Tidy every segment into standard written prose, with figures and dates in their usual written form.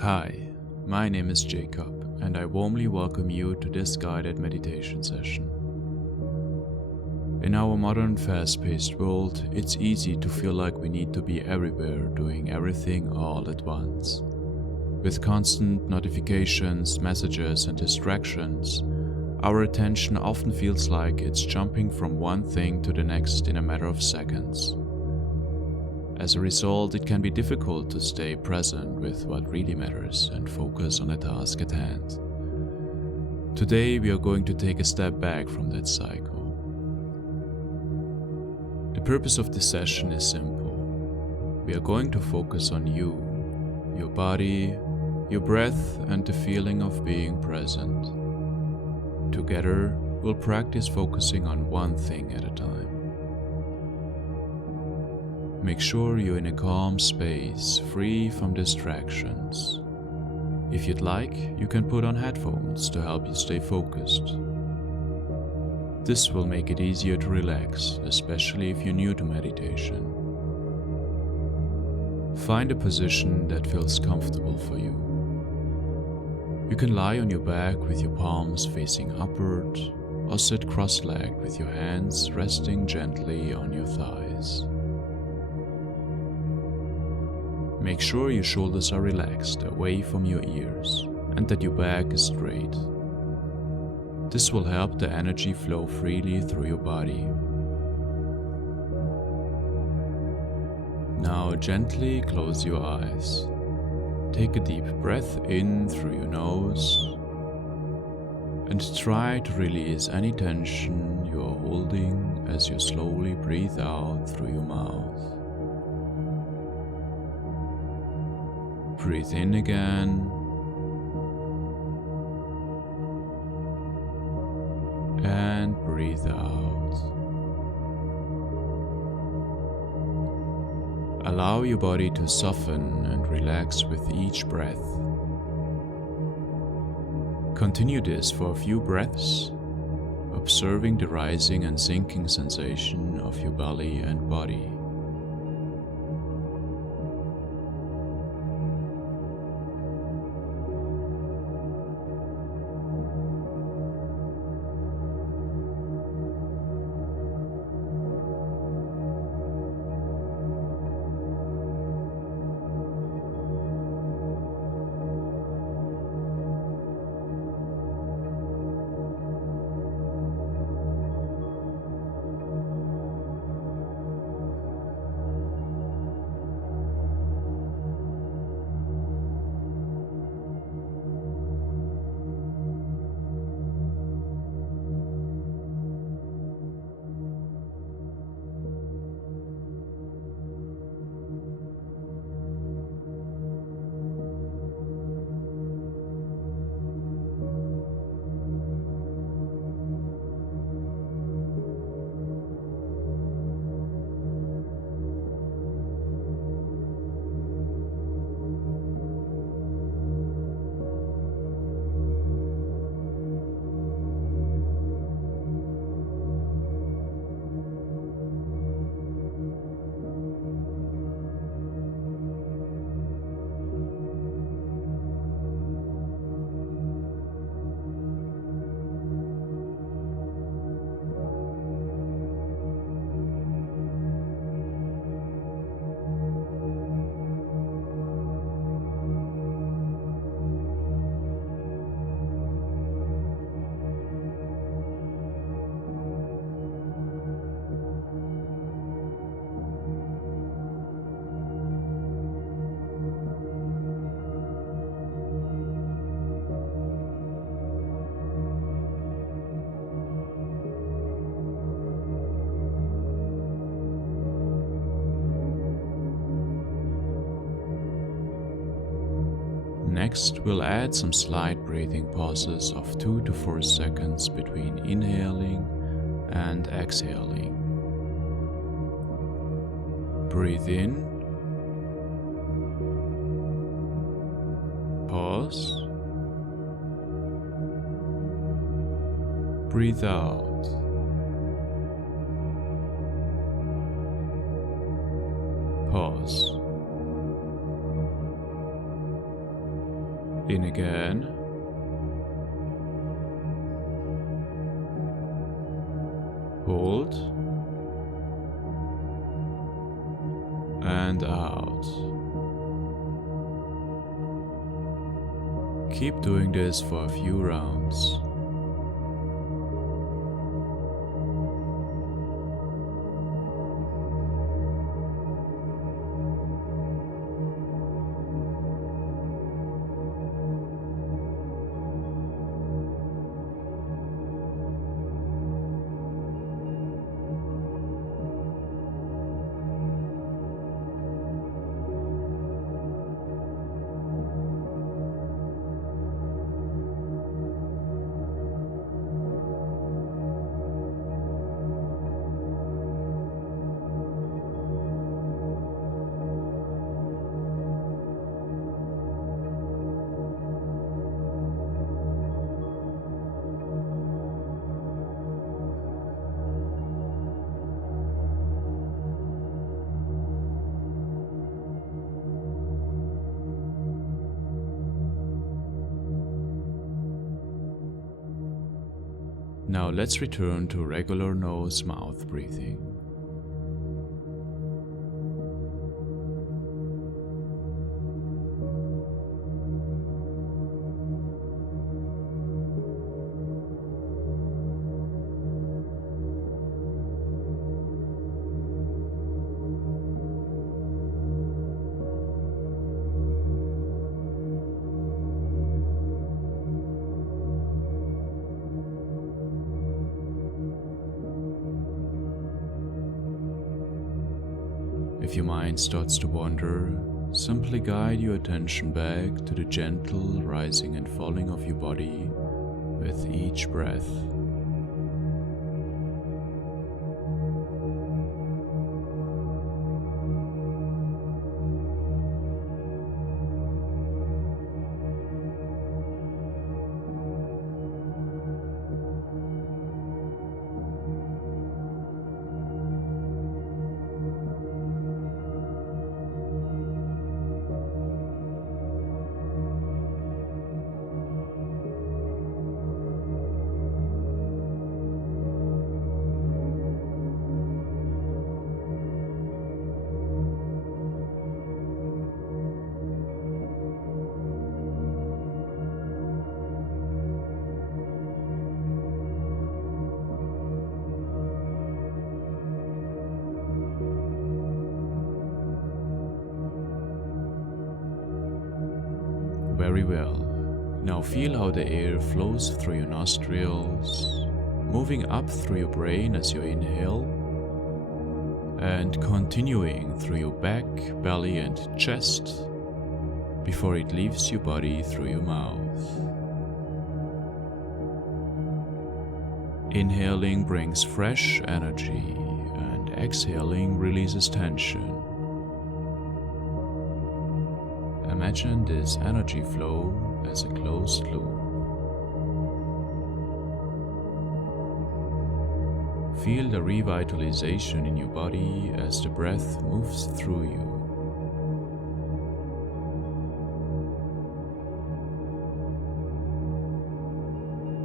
Hi, my name is Jacob, and I warmly welcome you to this guided meditation session. In our modern fast-paced world, it's easy to feel like we need to be everywhere doing everything all at once. With constant notifications, messages, and distractions, our attention often feels like it's jumping from one thing to the next in a matter of seconds. As a result, it can be difficult to stay present with what really matters and focus on the task at hand. Today, we are going to take a step back from that cycle. The purpose of this session is simple. We are going to focus on you, your body, your breath, and the feeling of being present. Together, we'll practice focusing on one thing at a time. Make sure you're in a calm space, free from distractions. If you'd like, you can put on headphones to help you stay focused. This will make it easier to relax, especially if you're new to meditation. Find a position that feels comfortable for you. You can lie on your back with your palms facing upward, or sit cross-legged with your hands resting gently on your thighs. Make sure your shoulders are relaxed away from your ears and that your back is straight. This will help the energy flow freely through your body. Now gently close your eyes. Take a deep breath in through your nose and try to release any tension you are holding as you slowly breathe out through your mouth. Breathe in again and breathe out. Allow your body to soften and relax with each breath. Continue this for a few breaths, observing the rising and sinking sensation of your belly and body. Next, we'll add some slight breathing pauses of 2 to 4 seconds between inhaling and exhaling. Breathe in, pause, breathe out, pause. In again. Hold. And out. Keep doing this for a few rounds. Now let's return to regular nose-mouth breathing. If your mind starts to wander, simply guide your attention back to the gentle rising and falling of your body with each breath. Very well. Now feel how the air flows through your nostrils, moving up through your brain as you inhale, and continuing through your back, belly, and chest before it leaves your body through your mouth. Inhaling brings fresh energy, and exhaling releases tension. Imagine this energy flow as a closed loop. Feel the revitalization in your body as the breath moves through you.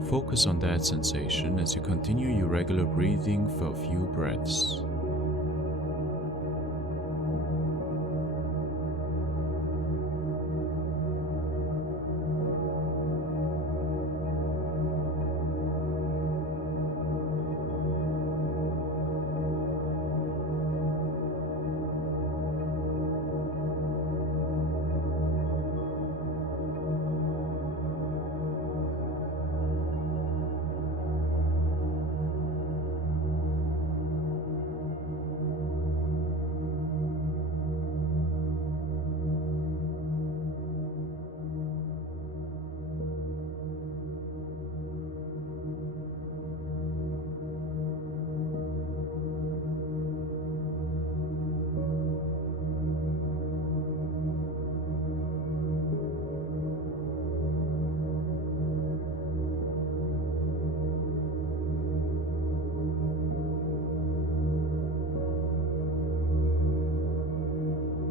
Focus on that sensation as you continue your regular breathing for a few breaths.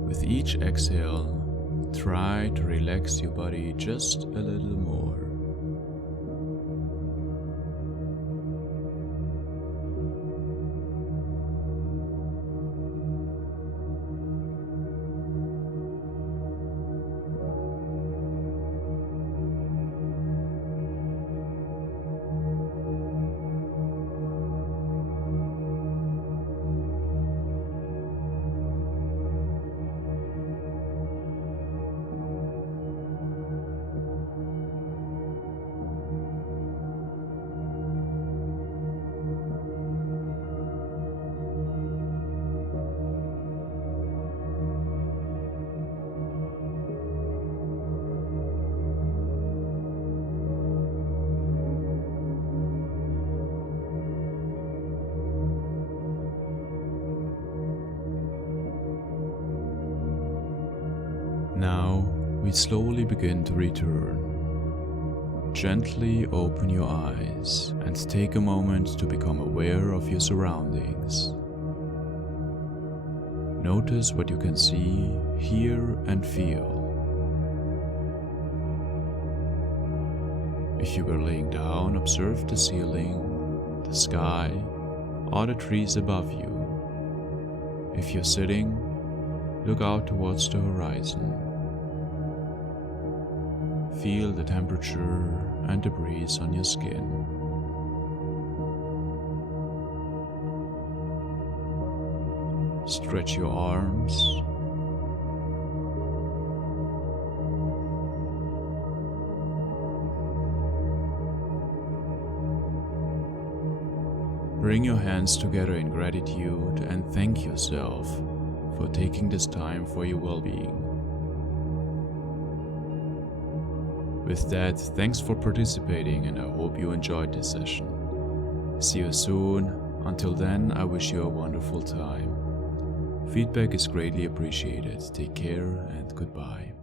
With each exhale, Try to relax your body just a little more. Now we slowly begin to return. Gently open your eyes and take a moment to become aware of your surroundings. Notice what you can see, hear, and feel. If you were laying down, observe the ceiling, the sky, or the trees above you. If you're sitting, look out towards the horizon. Feel the temperature and the breeze on your skin. Stretch your arms. Bring your hands together in gratitude and thank yourself for taking this time for your well-being. With that, thanks for participating and I hope you enjoyed this session. See you soon. Until then, I wish you a wonderful time. Feedback is greatly appreciated. Take care and goodbye.